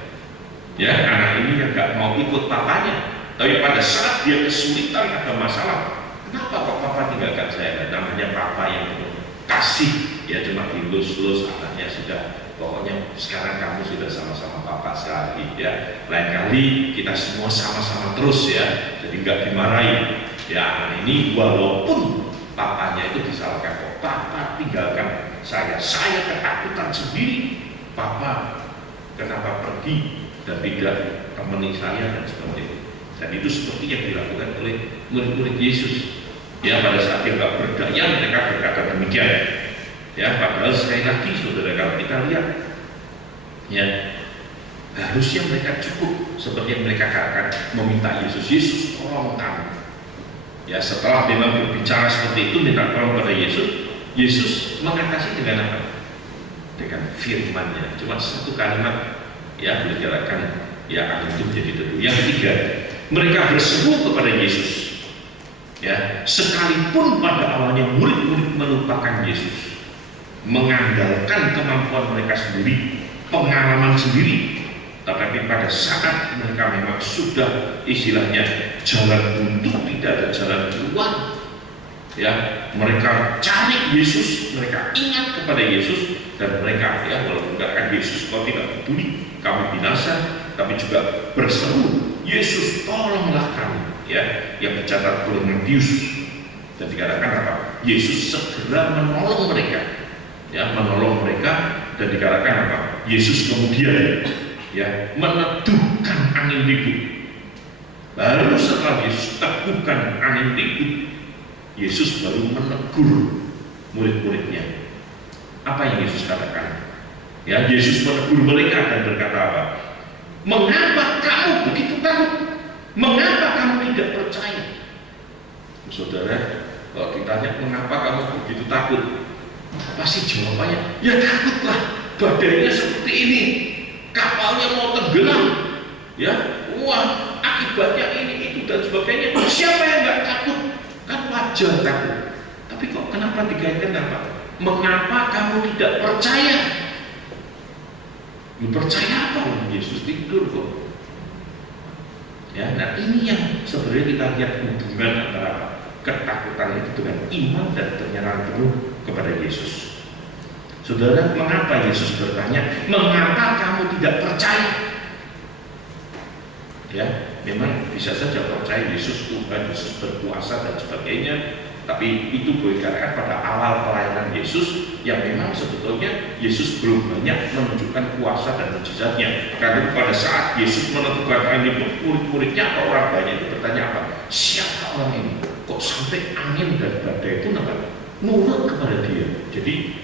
Ya, anak ini yang gak mau ikut papanya, tapi pada saat dia kesulitan, ada masalah, kenapa kok Papa tinggalkan saya? Namanya Papa yang kasih, ya, cuma dilus-lus anaknya, sudah, pokoknya sekarang kamu sudah sama-sama Papa sekali, ya. Lain kali kita semua sama-sama terus, ya, jadi gak dimarahi. Ya, ini walaupun papanya itu disalahkan, kok Papa tinggalkan saya ketakutan sendiri, Papa kenapa pergi dan tidak temani saya dan sebagainya. Dan itu seperti yang dilakukan oleh murid-murid Yesus. Ya, pada saat dia nggak berdaya, mereka berkata demikian. Ya, padahal sekali lagi saudara, kalau kita lihat, ya, harusnya mereka cukup seperti yang mereka katakan meminta Yesus, Yesus tolong kami. Ya, setelah memang berbicara seperti itu minta tolong pada Yesus, Yesus mengatasi dengan apa? Dengan firman-Nya. Cuma satu kalimat, ya, berjalankan, ya, angin itu menjadi teduh. Yang ketiga, mereka berseru kepada Yesus. Ya, sekalipun pada awalnya murid-murid melupakan Yesus, mengandalkan kemampuan mereka sendiri, pengalaman sendiri, tetapi pada saat mereka memang sudah istilahnya jalan buntu, tidak ada jalan keluar, ya, mereka cari Yesus, mereka ingat kepada Yesus, dan mereka, ya, walaupun katakan Yesus kau tidak peduli kami binasa, tapi juga berseru, Yesus tolonglah kami. Ya, yang dicatat oleh Matius, dan dikatakan apa? Yesus segera menolong mereka, ya, menolong mereka, dan dikatakan apa? Yesus kemudian, ya, meneduhkan angin ribut. Baru setelah Yesus teguhkan angin ribut, Yesus baru menegur murid-muridnya. Apa yang Yesus katakan? Ya, Yesus menegur mereka dan berkata apa? Mengapa kamu begitu takut? Mengapa kamu tidak percaya? Saudara, kalau ditanya mengapa kamu begitu takut, apa sih jawabannya? Ya takutlah, badainya seperti ini, kapalnya mau tenggelam, ya, wah, akibatnya ini, itu, dan sebagainya. Siapa yang nggak takut? Kan wajar takut. Tapi kok kenapa dikaitkan apa? Mengapa kamu tidak percaya? Percaya apa? Yesus tidur kok. Ya, nah ini yang sebenarnya kita lihat hubungan antara ketakutan itu dengan iman dan penyerahan penuh kepada Yesus. Saudara, mengapa Yesus bertanya, mengapa kamu tidak percaya? Ya, memang bisa saja percaya Yesus Tuhan, Yesus berkuasa dan sebagainya, tapi itu boleh dikatakan pada awal pelayanan Yesus yang memang sebetulnya Yesus belum banyak menunjukkan kuasa dan mujizatnya. Karena pada saat Yesus menentukan angin itu, murid-muridnya atau orang banyak itu bertanya apa? Siapa orang ini? Kok sampai angin dan badai itu nurut kepada dia? Jadi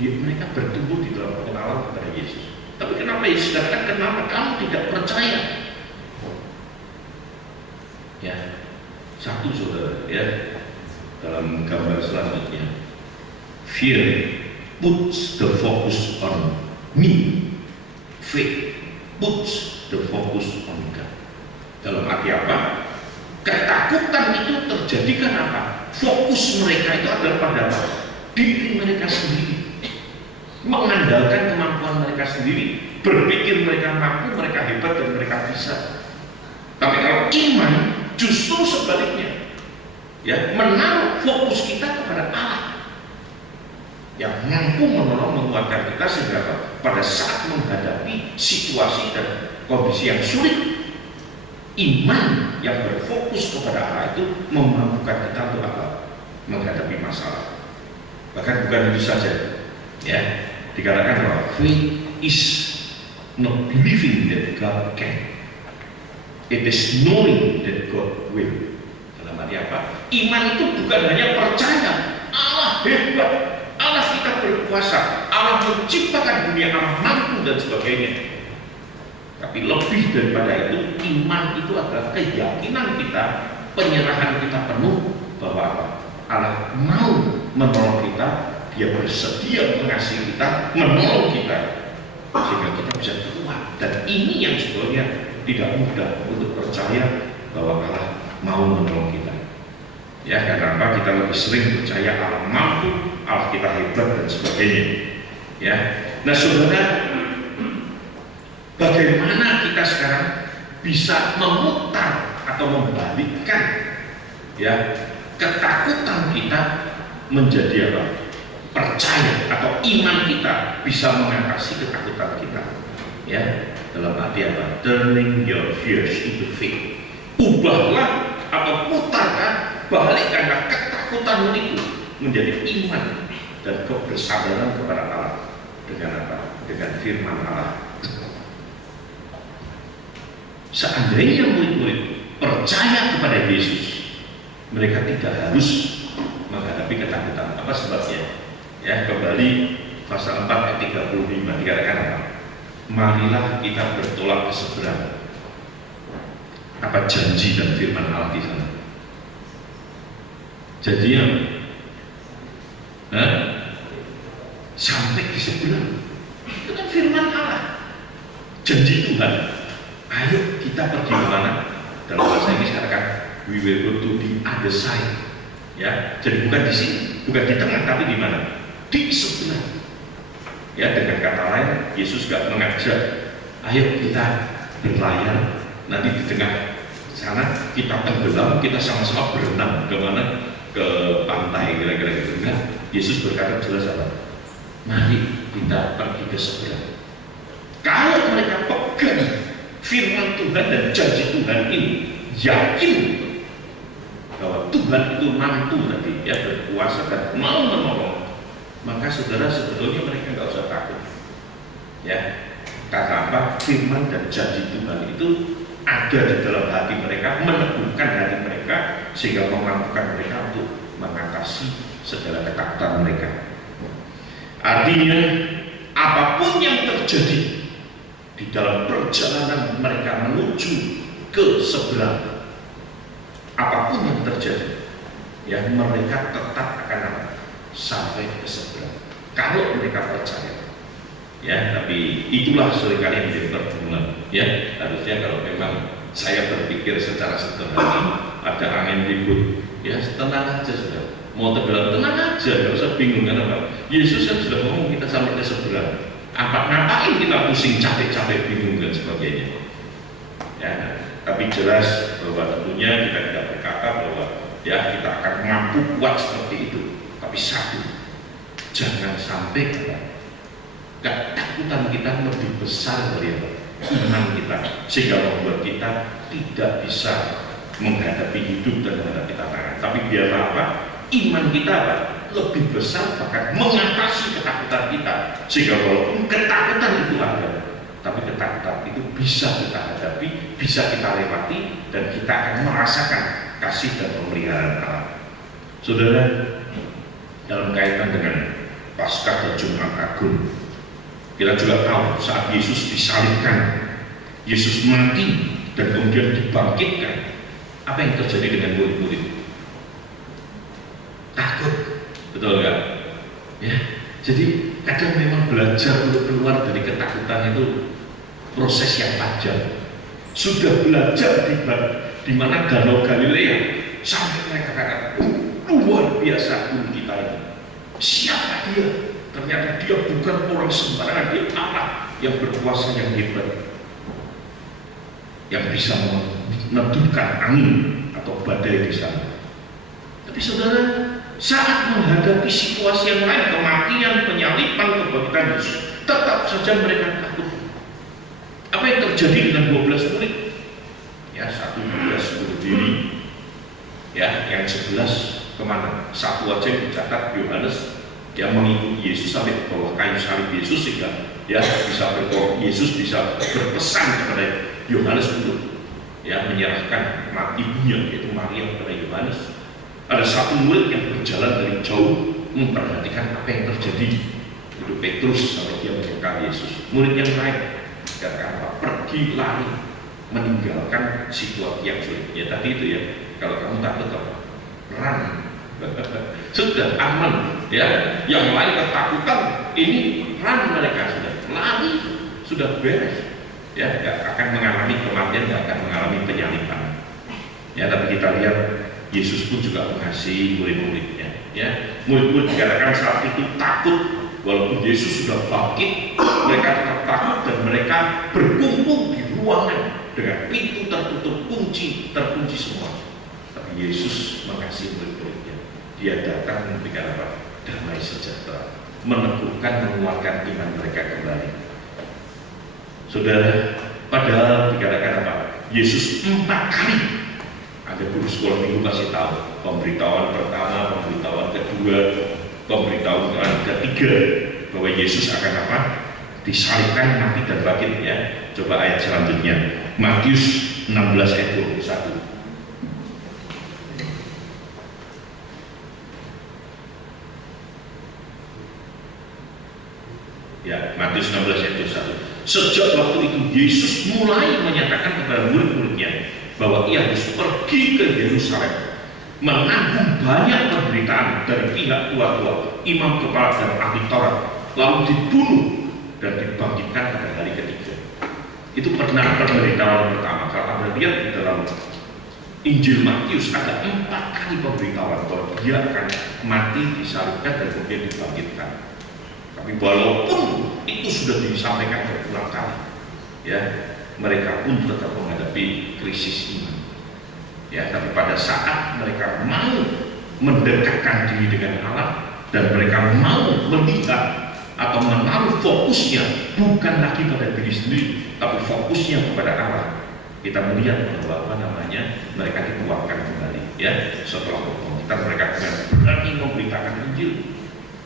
mereka bertumbuh di dalam pengenalan kepada Yesus. Tapi kenapa Yesus katakan, kenapa kamu tidak percaya? Ya, satu saudara, ya, dalam gambar selanjutnya, fear puts the focus on me, faith puts the focus on God. Dalam arti apa? Ketakutan itu terjadi karena fokus mereka itu adalah pada diri mereka sendiri, mengandalkan kemampuan mereka sendiri, berpikir mereka mampu, mereka hebat, dan mereka bisa. Tapi kalau iman justru sebaliknya, ya, menaruh fokus kita kepada Allah yang mampu menolong, menguatkan kita sehingga pada saat menghadapi situasi dan kondisi yang sulit, iman yang berfokus kepada Allah itu memampukan kita untuk apa? Menghadapi masalah. Bahkan bukan itu saja, ya, dikatakan bahwa faith is not believing that God can, it is knowing that God will. Dalam arti apa? Iman itu bukan hanya percaya Allah hebat, Allah kita berkuasa, Allah menciptakan dunia, Allah mampu dan sebagainya. Tapi lebih daripada itu, iman itu adalah keyakinan kita, penyerahan kita penuh bahwa Allah mau menolong kita, Dia bersedia mengasihi kita, menolong kita, sehingga kita bisa kuat. Dan ini yang sebetulnya tidak mudah untuk percaya bahwa Allah mau menolong kita. Ya, karena apa? Kita lebih sering percaya Allah mampu, Allah kita hebat dan sebagainya. Ya, nah saudara, bagaimana kita sekarang bisa memutar atau membalikkan, ya, ketakutan kita menjadi apa? Percaya atau iman kita bisa mengatasi ketakutan kita. Ya, dalam arti apa? Turning your fears into faith. Ubahlah atau putarkan, balikkanlah ketakutanmu itu menjadi iman dan kebersabaran kepada Allah. Dengan apa? Dengan firman Allah. Seandainya murid-murid percaya kepada Yesus, mereka tidak harus menghadapi ketakutan. Apa sebabnya? Ya, kembali pasal 4 ayat 35 dikatakan apa? Marilah kita bertolak ke seberang. Apa janji dan firman Allah di sana? Janjinya sampai di seberang. Itu kan firman Allah. Janji Tuhan. Ayo kita pergi kemana? Dalam bahasa Inggris katakan we will go to the other side. Ya, jadi bukan di sini, bukan di tengah, tapi di mana? Di sebelah. Ya, dengan kata lain, Yesus gak mengajak, ayo kita berlayar, nanti di tengah sana kita tenggelam, kita sama-sama berenang kemana? Ke pantai, kira-kira gitu. Enggak, Yesus berkata jelas apa? Mari kita pergi ke seberang. Kalau mereka pegang firman Tuhan dan janji Tuhan ini, yakin bahwa Tuhan itu mampu tadi ya berkuasa dan mau menolong, maka saudara sebetulnya mereka nggak usah takut. Ya, karena apa? Firman dan janji Tuhan itu ada di dalam hati mereka, meneguhkan hati mereka sehingga memampukan mereka untuk mengatasi segala ketakutan mereka. Artinya apapun yang terjadi di dalam perjalanan mereka menuju ke seberang, apapun yang terjadi, ya mereka tetap akan sampai ke seberang. Kalau mereka percaya, ya. Tapi itulah seringkali yang menjadi pergumulan. Ya, harusnya kalau memang saya berpikir secara sederhana, ada angin ribut, ya tenang aja sudah. Mau tenggelam tenang aja, nggak usah bingung kenapa. Yesus kan sudah ngomong kita sampai ke seberang. Ngapain kita pusing, capek-capek, bingung dan sebagainya. Ya, tapi jelas bahwa tentunya kita tidak berkata bahwa ya kita akan mampu kuat seperti itu. Tapi satu, jangan sampai ketakutan kita lebih besar dari iman kita, sehingga membuat kita tidak bisa menghadapi hidup dan menghadapi tantangan. Tapi biar apa? Iman kita apa? Lebih besar, bahkan mengatasi ketakutan kita, sehingga walaupun ketakutan itu ada, tapi ketakutan itu bisa kita hadapi, bisa kita lewati, dan kita akan merasakan kasih dan pemeliharaan Allah. Saudara, dalam kaitan dengan Paskah dan Jumat Agung, kita juga tahu saat Yesus disalibkan, Yesus mati dan kemudian dibangkitkan, apa yang terjadi dengan murid-murid? Takut, betul nggak? Ya, jadi kadang memang belajar untuk keluar dari ketakutan itu proses yang panjang. Sudah belajar di mana Danau Galilea, sampai mereka katakan, luar biasa guru kita ini. Siapa dia? Ternyata dia bukan orang sembarangan, dia Allah yang berkuasa, yang hebat, yang bisa menentukan angin atau badai di sana. Tapi saudara, saat menghadapi situasi yang lain, kematian, penyaliban, kebangkitan Yesus, tetap saja mereka takut. Apa yang terjadi dengan 12 murid? Ya, satu 12 bunuh diri, ya, yang 11 kemana? Satu aja yang dicatat Yohanes yang mengikuti Yesus sampai ke bawah kayu salib Yesus, sehingga ya bisa Yesus bisa berpesan kepada Yohanes untuk ya menyerahkan ibunya yaitu Maria kepada Yohanes. Ada satu murid yang berjalan dari jauh memperhatikan apa yang terjadi. Itu Petrus sampai dia menyerahkan Yesus. Murid yang lain katakan apa? Pergi lari meninggalkan situasi yang sulit. Ya tadi itu ya. Kalau kamu takut apa? Run. Sudah aman. Ya. Yang lain ketakutan. Ini run mereka sudah lari, sudah beres. Ya, nggak akan mengalami kematian, nggak akan mengalami penyaliban. Ya, tapi kita lihat Yesus pun juga mengasihi murid-muridnya. Ya, murid-murid dikatakan saat itu takut, walaupun Yesus sudah bangkit, mereka tetap takut dan mereka berkumpul di ruangan dengan pintu tertutup, terkunci semua. Tapi Yesus mengasihi murid-muridnya. Dia datang memberikan apa? Damai sejahtera, meneguhkan, menguatkan iman mereka kembali. Saudara, padahal dikatakan apa? Yesus 4 kali. Ada guru sekolah minggu kasih tahu, pemberitahuan pertama, pemberitahuan kedua, pemberitahuan ketiga, bahwa Yesus akan apa? Disalibkan, mati dan bangkit. Ya, coba ayat selanjutnya. Matius 16 ayat 21. Ya, Matius 16 ayat 21. Sejak waktu itu Yesus mulai menyatakan kepada murid-muridnya bahwa ia harus pergi ke Yerusalem, menanggung banyak penderitaan dari pihak tua-tua, imam kepala dan ahli Taurat, lalu dibunuh dan dibangkitkan pada hari ketiga. Itu pernah pemberitahuan pertama. Kalau Anda lihat di dalam Injil Matius ada 4 kali pemberitahuan bahwa dia akan mati, disalibkan dan kemudian dibangkitkan. Tapi walaupun itu sudah disampaikan berulang kali, ya, mereka pun tetap menghadapi krisis iman. Ya, tapi pada saat mereka mau mendekatkan diri dengan Allah dan mereka mau melihat atau menaruh fokusnya bukan lagi pada diri sendiri, tapi fokusnya kepada Allah, kita melihat bahwa mereka dikuatkan kembali. Ya, setelah kebangkitan mereka dengan berani memberitakan Injil.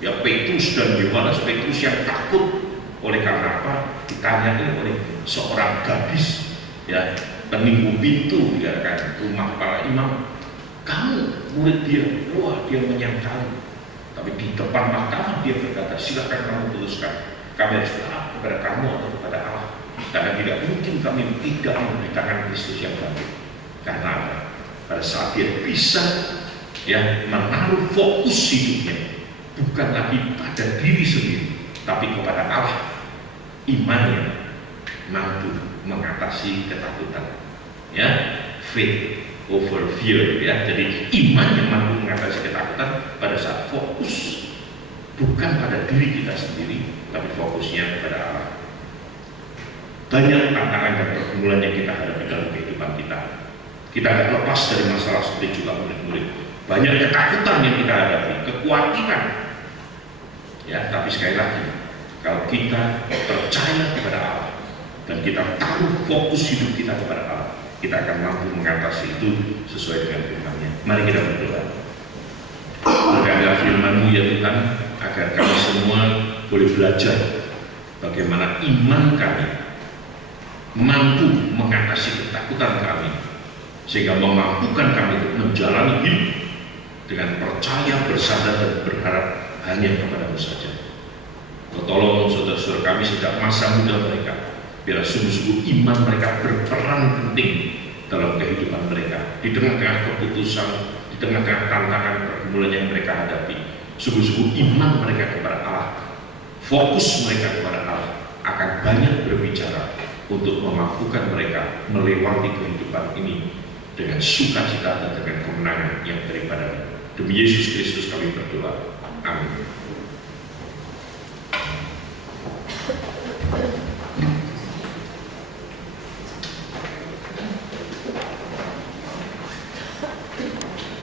Ya, Petrus dan Yohanes, Petrus yang takut oleh karena apa? Ditanyai oleh seorang gadis, ya, penunggu pintu di rumah para imam. Kamu murid dia? Wah, dia menyangkal. Tapi di depan mata dia berkata, silakan kamu putuskan. Kami harus berdoa kepada kamu atau kepada Allah. Karena tidak mungkin kami tidak memberitakan Kristus yang bangkit. Karena apa? Pada saat dia bisa, ya, menaruh fokus hidupnya bukan lagi pada diri sendiri, tapi kepada Allah, imannya mampu mengatasi ketakutan. Ya, faith over fear. Ya, jadi iman yang mampu mengatasi ketakutan pada saat fokus bukan pada diri kita sendiri, tapi fokusnya kepada Allah. Banyak tantangan dan pergumulan yang kita hadapi dalam kehidupan kita. Kita tidak lepas dari masalah seperti juga murid-murid. Banyak ketakutan yang kita hadapi, kekhawatiran. Ya, tapi sekali lagi, kalau kita percaya kepada Allah dan kita taruh fokus hidup kita kepada Allah, kita akan mampu mengatasi itu sesuai dengan firman-Nya. Mari kita berdoa. Berkatlah firman-Mu ya Tuhan, agar kami semua boleh belajar bagaimana iman kami mampu mengatasi ketakutan kami, sehingga memampukan kami untuk menjalani hidup dengan percaya, bersandar dan berharap hanya kepada-Mu saja. Tolong saudara-saudara kami sejak masa muda mereka, biar sungguh-sungguh iman mereka berperan penting dalam kehidupan mereka, di tengah-tengah keputusan, di tengah-tengah tantangan pergumulan yang mereka hadapi. Sungguh-sungguh iman mereka kepada Allah, fokus mereka kepada Allah akan banyak berbicara untuk memampukan mereka melewati kehidupan ini dengan sukacita dan dengan kemenangan yang daripada. Demi Yesus Kristus kami berdoa. Amin.